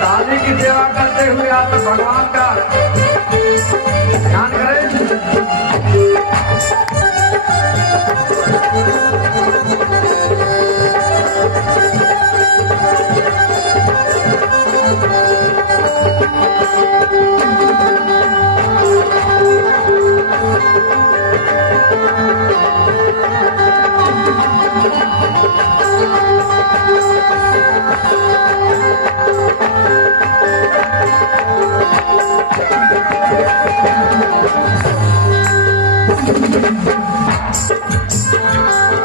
ताली की सेवा करते हुए आप भगवान का ध्यान करें।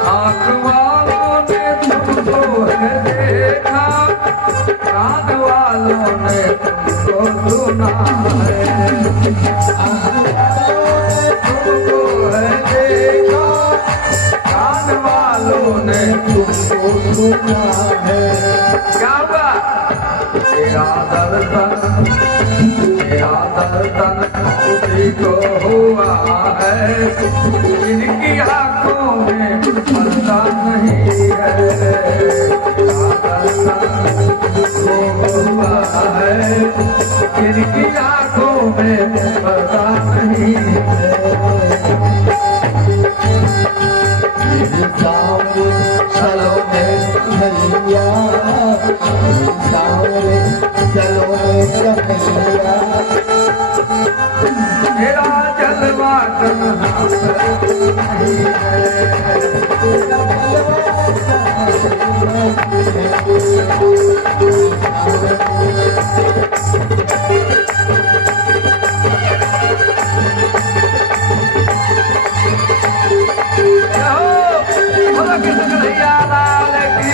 आँख वालों ने तुमको है देखा, कान वालों ने तुमको सुना है। तुमको है देखा, कान वालों ने तुमको सुना है। क्या हुआ? तेरा दर्शन उसी को हुआ है, इनकी आंखों में पर्दा नहीं है। तेरा दर्शन हुआ है, इनकी आंखों में पर्दा नहीं है। चलो में कन्हैया, चलो में कन्हैया, तेरा जलवा कहाँ पर नहीं है। बोलो कृष्ण कन्हैया लाल की।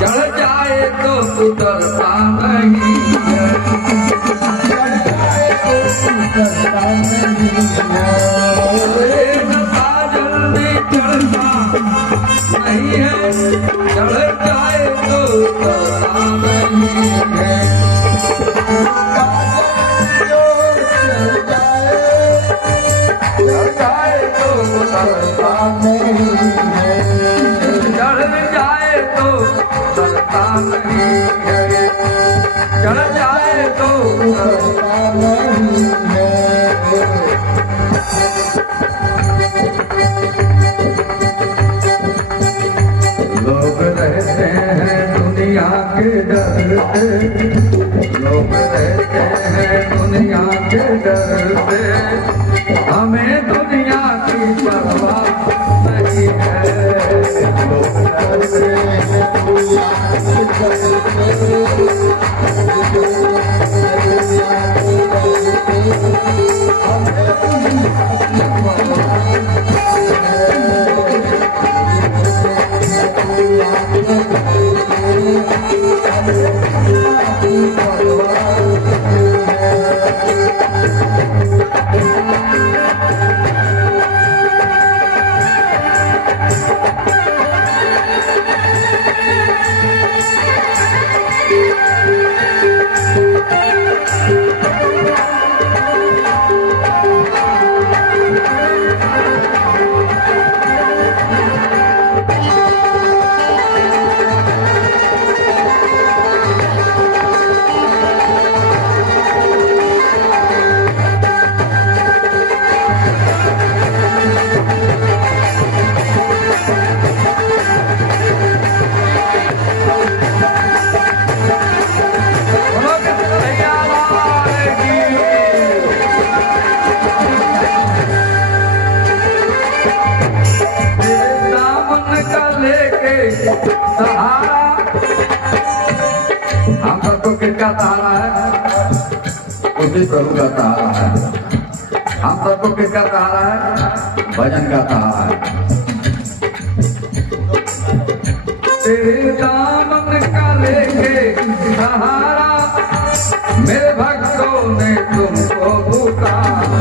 चढ़ जाए तो उतरता नहीं है। चढ़ जाए तो उतरता नहीं है। नशा जल्दी चढ़ता नहीं है, चढ़ जाए तो उतरता नहीं है। चढ़ जाए तो उतरता नहीं है। चढ़ जाए तो उतरता नहीं है। चढ़ जाए तो उतरता नहीं है। लोग रहते हैं दुनिया के डर से, लोग रहते हैं दुनिया के डर से, हमें दुनिया की परवाह नहीं है। लोग डरते हैं दुनिया के डर से, सहारा हम सबको किसका सहारा है? उसी प्रभु का सहारा है। सबको किसका सहारा है? भजन का सहारा है। तेरे दामन का लेके सहारा मेरे भक्तों ने तुमको पुकारा।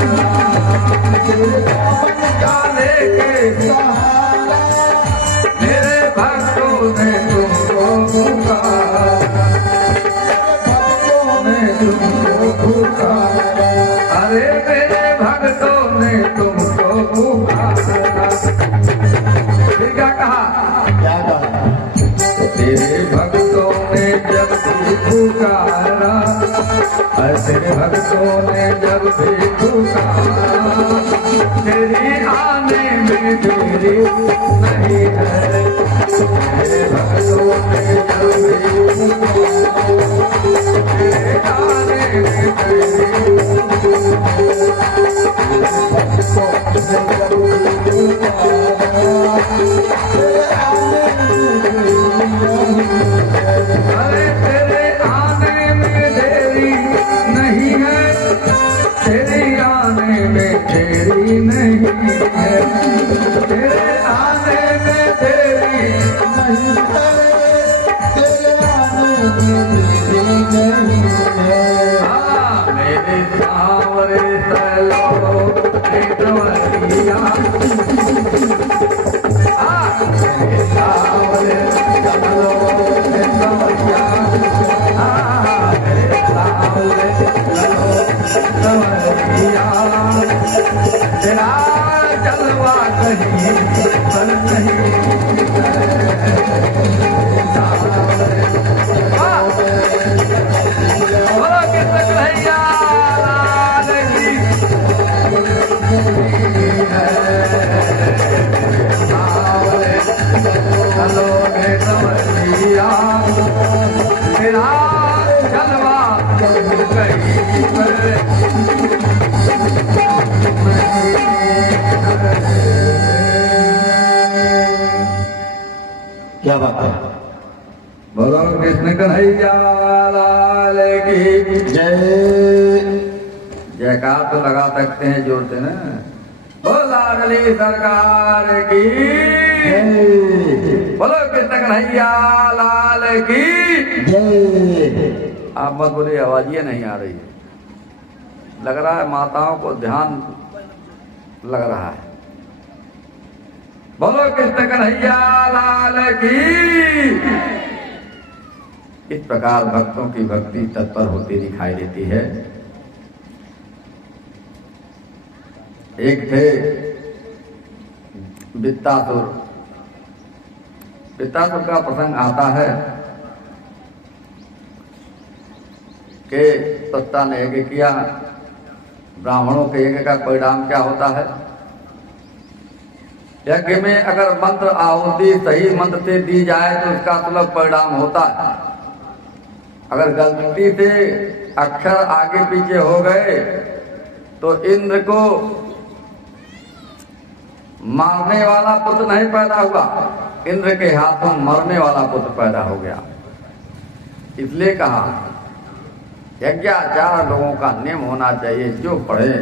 तेरे दामन का लेके सहारा मेरे भक्तों ने तुमको पुकारा। तुमको पुकारा, अरे मेरे भक्तों ने तुमको पुकारा। फिर क्या कहा? क्या कहा? तेरे भक्तों ने जब भी पुकारा, तेरे भक्तों ने जब भी पुकारा, तेरी आने में देरी नहीं है। तेरे भक्तों ने जब भी पुकारा, तेरे आने में देरी अरे तेरे आने में देरी नहीं है, तेरे आने में देरी नहीं है, तेरे आने में देरी नहीं है, तेरे आने में देरी नहीं है। हाँ मेरे सांवरे सलो नेत्रवतिया, हाँ मेरे सांवरे सलो नेत्रवतिया, हाँ मेरे सांवरे सलो नेत्रवतिया, तेरा जलवा कहीं पर नहीं बोलो कितने कन्हैया लाल की चलो नेत्रवतिया, तेरा जलवा कहीं पर क्या बात है? बोलो कृष्ण कन्हैया लाल की जय। जयकार तो लगा सकते हैं जोर से ना। बोला लाडली सरकार की जय। बोलो कृष्ण कन्हैया लाल की जय। आप मत बोलिए, आवाज ये नहीं आ रही है। लग रहा है माताओं को ध्यान लग रहा है। बोलो कृष्ण कन्हैया लाल की। इस प्रकार भक्तों की भक्ति तत्पर होती दिखाई देती है। एक थे वित्तासुर। वित्तासुर का प्रसंग आता है कि सत्ता ने यज्ञ किया। ब्राह्मणों के यज्ञ का परिणाम क्या होता है? यज्ञ में अगर मंत्र आहुति सही मंत्र से दी जाए तो उसका सुलभ परिणाम होता है। अगर गलती से अक्षर आगे पीछे हो गए तो इंद्र को मारने वाला पुत्र नहीं पैदा हुआ, इंद्र के हाथों मरने वाला पुत्र पैदा हो गया। इसलिए कहा यज्ञाचार लोगों का नियम होना चाहिए। जो पढ़े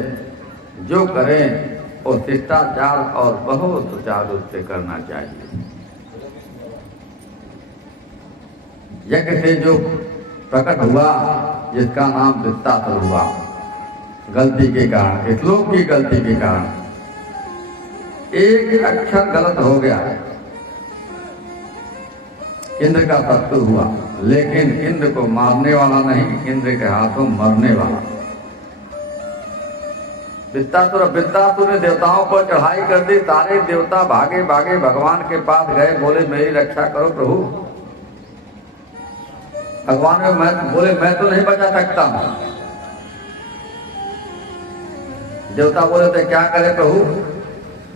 जो करें और शिष्टाचार और बहुत सुचारू रूप से करना चाहिए। यज्ञ से जो प्रकट हुआ जिसका नाम वित्तासुर हुआ, गलती के कारण, श्लोक की गलती के कारण एक अक्षर गलत हो गया, इंद्र का शत्रु हुआ। लेकिन इंद्र को मारने वाला नहीं, इंद्र के हाथों मरने वाला। वित्तासुर ने देवताओं पर चढ़ाई कर दी। सारे देवता भागे भागे भगवान के पास गए, बोले मेरी रक्षा करो प्रभु। भगवान में बोले मैं तो नहीं बचा सकता हूं। देवता बोले थे क्या करे प्रभु,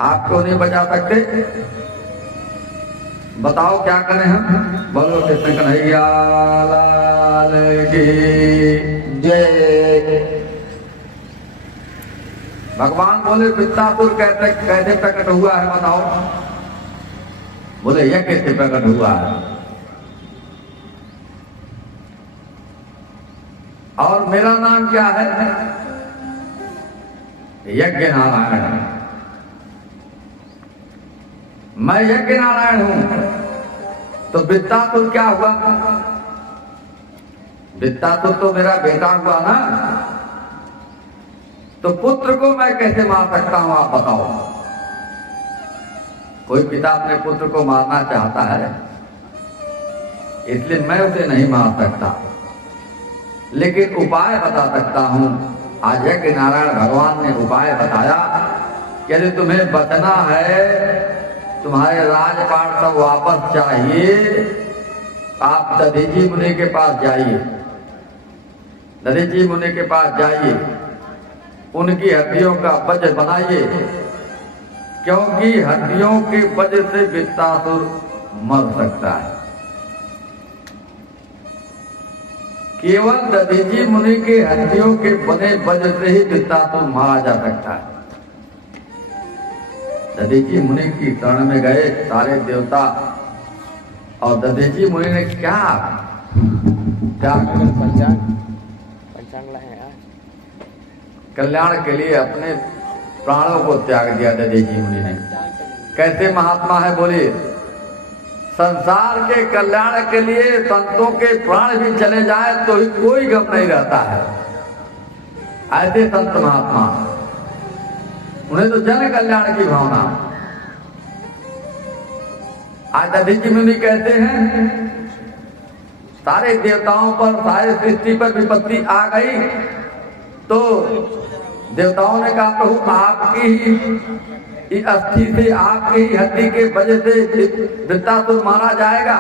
आप क्यों नहीं बचा सकते, बताओ क्या करें हम। बोलो कृष्ण कन्हैया लाल की जय। भगवान बोले वित्तासुर कैसे प्रकट हुआ है बताओ। बोले यह कैसे प्रकट हुआ है। और मेरा नाम क्या है। यज्ञ नारायण, मैं यज्ञ नारायण हूं। तो वृत्तासुर क्या हुआ? वृत्तासुर तो मेरा बेटा हुआ ना, तो पुत्र को मैं कैसे मार सकता हूं आप बताओ? कोई पिता अपने पुत्र को मारना चाहता है, इसलिए मैं उसे नहीं मार सकता, लेकिन उपाय बता सकता हूं। आज यज्ञ नारायण भगवान ने उपाय बताया कि यदि तुम्हें बचना है, तुम्हारे राजपाट सब वापस चाहिए, आप दधीची मुनि के पास जाइए। दधीची मुनि के पास जाइए, उनकी हड्डियों का वज्र बनाइए, क्योंकि हड्डियों के वज्र से वृत्तासुर मर सकता है। केवल दधीची मुनि के हड्डियों के बने वज्र से ही वृत्तासुर मारा जा सकता है। दधीची मुनि की शरण में गए सारे देवता, और दधीची मुनि ने क्या पंचांग लाए आज कल्याण के लिए अपने प्राणों को त्याग दिया। दधीची मुनि ने कैसे महात्मा है बोलिए? संसार के कल्याण के लिए संतों के प्राण भी चले जाए तो ही कोई गम नहीं रहता है। ऐसे संत महात्मा, उन्हें तो जन कल्याण की भावना। आज दधीची मुनि कहते हैं सारे देवताओं पर, सारे सृष्टि पर विपत्ति आ गई, तो देवताओं ने कहा प्रभु आपकी ही अस्थि से, आपकी ही हड्डी के वजह से वृत्तासुर मारा जाएगा।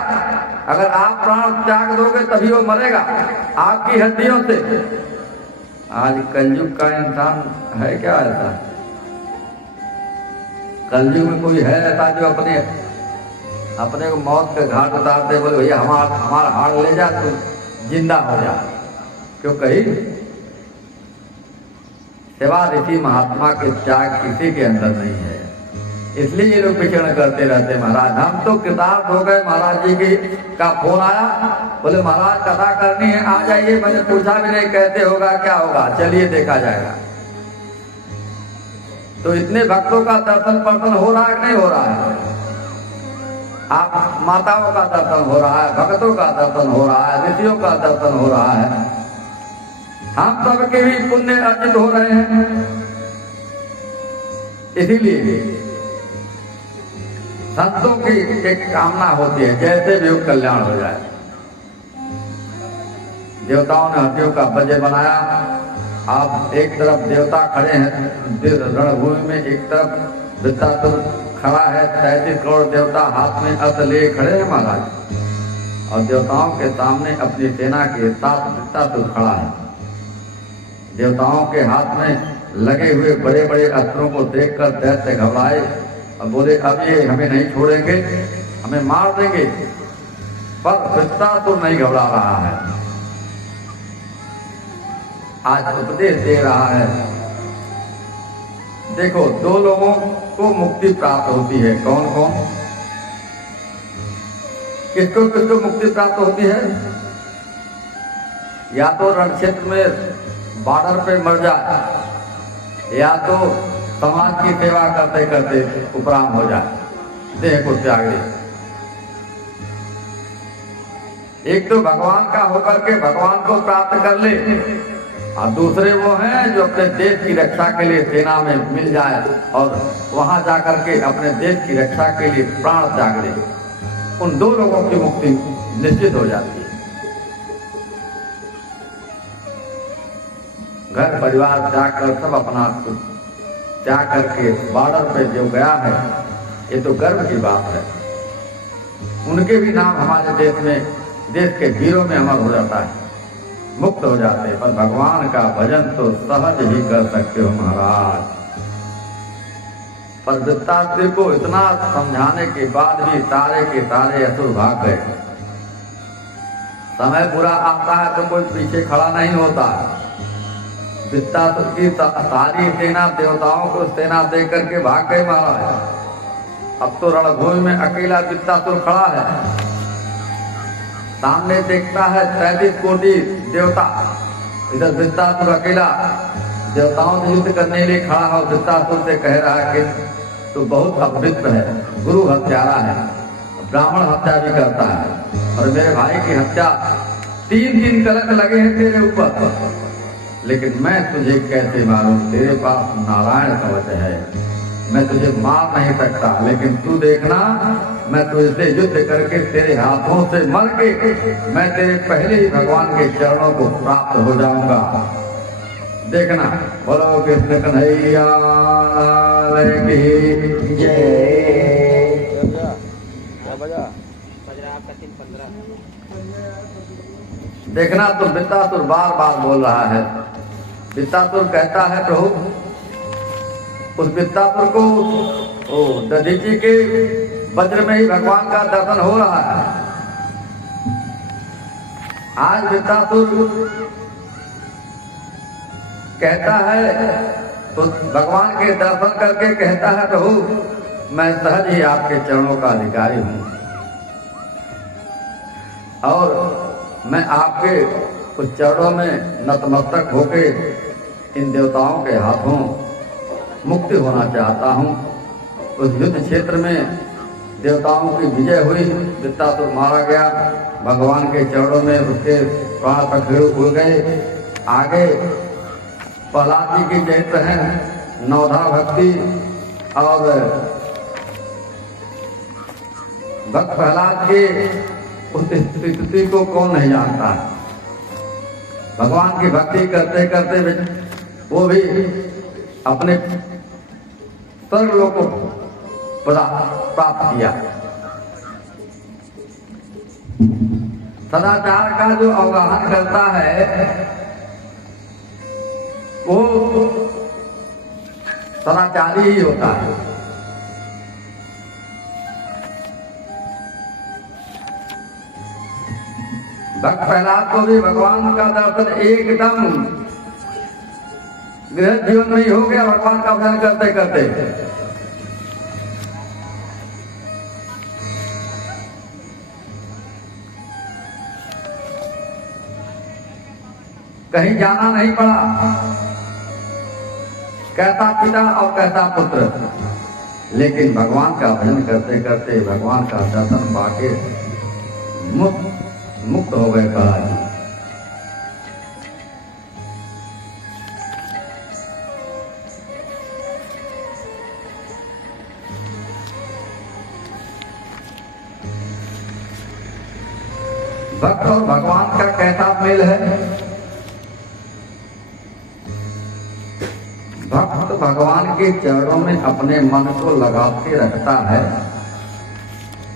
अगर आप प्राण त्याग दोगे तभी वो मरेगा, आपकी हड्डियों से। आज कलयुग का इंसान है क्या ऐसा? कलयुग में कोई है ऐसा जो अपने को मौत के घाट उतार दे, बोले भैया हमारा हाड़ ले जा, तू जिंदा हो जा? क्यों कही? सेवा ऋषि महात्मा के त्याग किसी के अंदर नहीं है, इसलिए ये लोग विचरण करते रहते। महाराज हम तो कृतार्थ हो गए। महाराज जी की का फोन आया, बोले महाराज कथा करनी है, आ जाइए। मैंने पूछा भी नहीं कैसे होगा, क्या होगा, चलिए देखा जाएगा। तो इतने भक्तों का दर्शन पर्शन हो रहा है नहीं हो रहा है? आप माताओं का दर्शन हो रहा है, भक्तों का दर्शन हो रहा है, ऋषियों का दर्शन हो रहा है, हम सबके भी पुण्य अर्जित हो रहे हैं। इसीलिए संतों की एक कामना होती है जैसे भी वो कल्याण हो जाए। देवताओं ने हड्डियों का वज्र बनाया। आप एक तरफ देवता खड़े हैं रणभूमि में, एक तरफ वृत्तासुर खड़ा है। 33 करोड़ देवता हाथ में अस्त्र ले खड़े हैं महाराज, और देवताओं के सामने अपनी सेना के साथ वृत्तासुर खड़ा है। देवताओं के हाथ में लगे हुए बड़े बड़े अस्त्रों को देखकर दैत्य घबराए और बोले अब ये हमें नहीं छोड़ेंगे, हमें मार देंगे। पर वृत्तासुर नहीं घबरा रहा है, आज उपदेश दे रहा है। देखो, दो लोगों को मुक्ति प्राप्त होती है। कौन कौन? किसको किसको मुक्ति प्राप्त होती है? या तो रण क्षेत्र में बॉर्डर पे मर जाए, या तो समाज की सेवा करते करते उपराम हो जाए, देह को त्याग दे। एक तो भगवान का होकर के भगवान को प्राप्त कर ले, और दूसरे वो हैं जो अपने देश की रक्षा के लिए सेना में मिल जाए और वहां जाकर के अपने देश की रक्षा के लिए प्राण त्याग दे। उन दो लोगों की मुक्ति निश्चित हो जाती है। घर परिवार त्याग कर, सब अपना त्याग करके बॉर्डर पे जो गया है, ये तो गर्व की बात है। उनके भी नाम हमारे देश में, देश के वीरों में अमर हो जाता है, मुक्त हो जाते हैं। पर भगवान का भजन तो सहज ही कर सकते हो महाराज। पर वृत्तासुर को इतना समझाने के बाद भी सारे के सारे असुर भाग गए। समय पूरा आता है तो कोई पीछे खड़ा नहीं होता। वृत्तासुर की सारी सेना देवताओं को सेना दे करके भाग गए महाराज। अब तो रणभूमि में अकेला वृत्तासुर खड़ा है, सामने देखता है 33 कोटि देवता, इधर वृत्तासुर अकेला देवताओं से युद्ध करने के लिए खड़ा हो, वृत्तासुर से कह रहा है कि तो बहुत अपवित्र है, गुरु हत्यारा है, ब्राह्मण हत्या भी करता है, और मेरे भाई की हत्या 3 कलंक लगे हैं तेरे ऊपर, लेकिन मैं तुझे कैसे मारूं? तेरे पास नारायण कवच है, मैं तुझे मार नहीं सकता, लेकिन तू देखना मैं तुझसे युद्ध करके तेरे हाथों से मर के मैं तेरे पहले ही भगवान के चरणों को प्राप्त हो जाऊंगा। देखना। बोलो कृष्ण कन्हैया लाल की जय। देखना तो वृत्तासुर बार बार बोल रहा है। वृत्तासुर कहता है प्रभु, उस वृत्तासुर को दधीची के वज्र में ही भगवान का दर्शन हो रहा है। आज वृत्तासुर कहता है तो भगवान के दर्शन करके कहता है प्रभु मैं सहज ही आपके चरणों का अधिकारी हूं, और मैं आपके उस चरणों में नतमस्तक होके इन देवताओं के हाथों मुक्ति होना चाहता हूं। उस युद्ध क्षेत्र में देवताओं की विजय हुई, वृत्तासुर मारा गया, भगवान के चरणों में उसके प्राण पखेरु हो गए। आगे प्रहलाद जी की चरित्र है, नवधा भक्ति, और भक्त प्रहलाद के उस स्थिति को कौन नहीं जानता। भगवान की भक्ति करते करते वो भी अपने स्वर्गलोक को प्राप्त किया। सदाचार का जो अवगाहन करता है वो सदाचारी ही होता है। भक्त प्रहलाद को भी भगवान का दर्शन एकदम गृह जीवन में ही हो गया, भगवान का भजन करते करते। कहीं जाना नहीं पड़ा, कैसा पिता और कैसा पुत्र, लेकिन भगवान का भजन करते करते भगवान का दर्शन पाके मुक्त हो गए प्रहलाद जी। भक्त और भगवान का कैसा मेल है? भक्त भगवान के चरणों में अपने मन को लगा के रखता है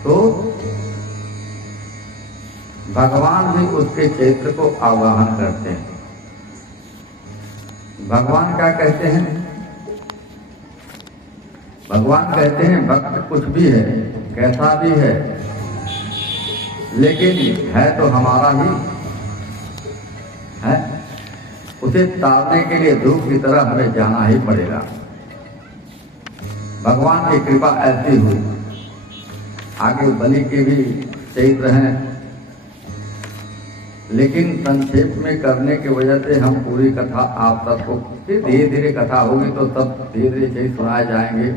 तो भगवान भी उसके चरित्र को आवाहन करते हैं। भगवान क्या कहते हैं? भगवान कहते हैं भक्त कुछ भी है, कैसा भी है, लेकिन है तो हमारा ही है। उसे तारने के लिए धूप की तरह हमें जाना ही पड़ेगा। भगवान की कृपा ऐसी हुई। आगे बलि के भी चरित्र हैं, लेकिन संक्षेप में करने की वजह से हम पूरी कथा आप सबको, धीरे धीरे कथा होगी तो सब धीरे धीरे चीज सुनाए जाएंगे।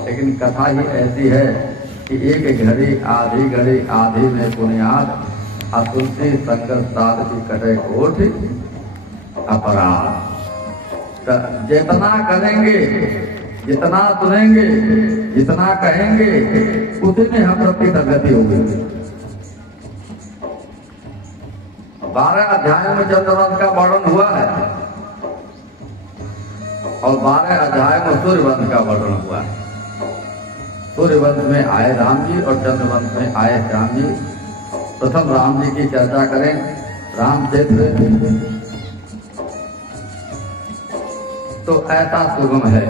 लेकिन कथा ही ऐसी है कि एक घड़ी आधी में बुनियाद, तुलसी संकर साध की कटे कोठ अपराध। जितना करेंगे, जितना सुनेंगे, जितना कहेंगे, उतने हम सबकी प्रगति होगी। 12 अध्यायों में चंद्रवंश का वर्णन हुआ है और 12 अध्यायों में सूर्यवंश का वर्णन हुआ है। सूर्यवंश में आए राम जी और चंद्रवंश में आए श्याम जी। प्रथम राम जी की चर्चा करें। रामचरित्र तो ऐसा सुगम है।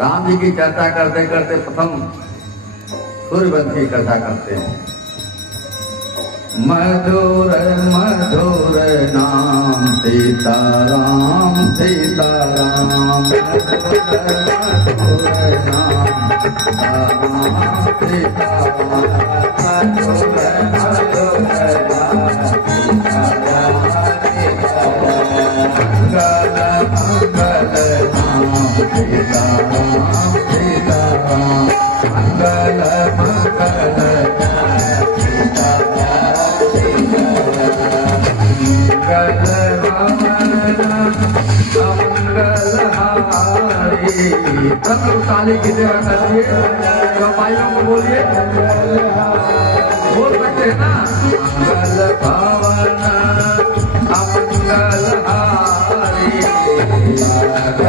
राम जी की चर्चा करते करते प्रथम सूर्यवंश की चर्चा करते हैं। मधुर मधुर नाम सीताराम सीताराम, मधुर नाम सीताराम, मधुर नाम सीताराम। मंगल राम सीताराम सीताराम मंगल मंगल मंगल हारी सब ताली की सेवा करिए, भाइयों को बोलिए, बोल सकते हैं ना।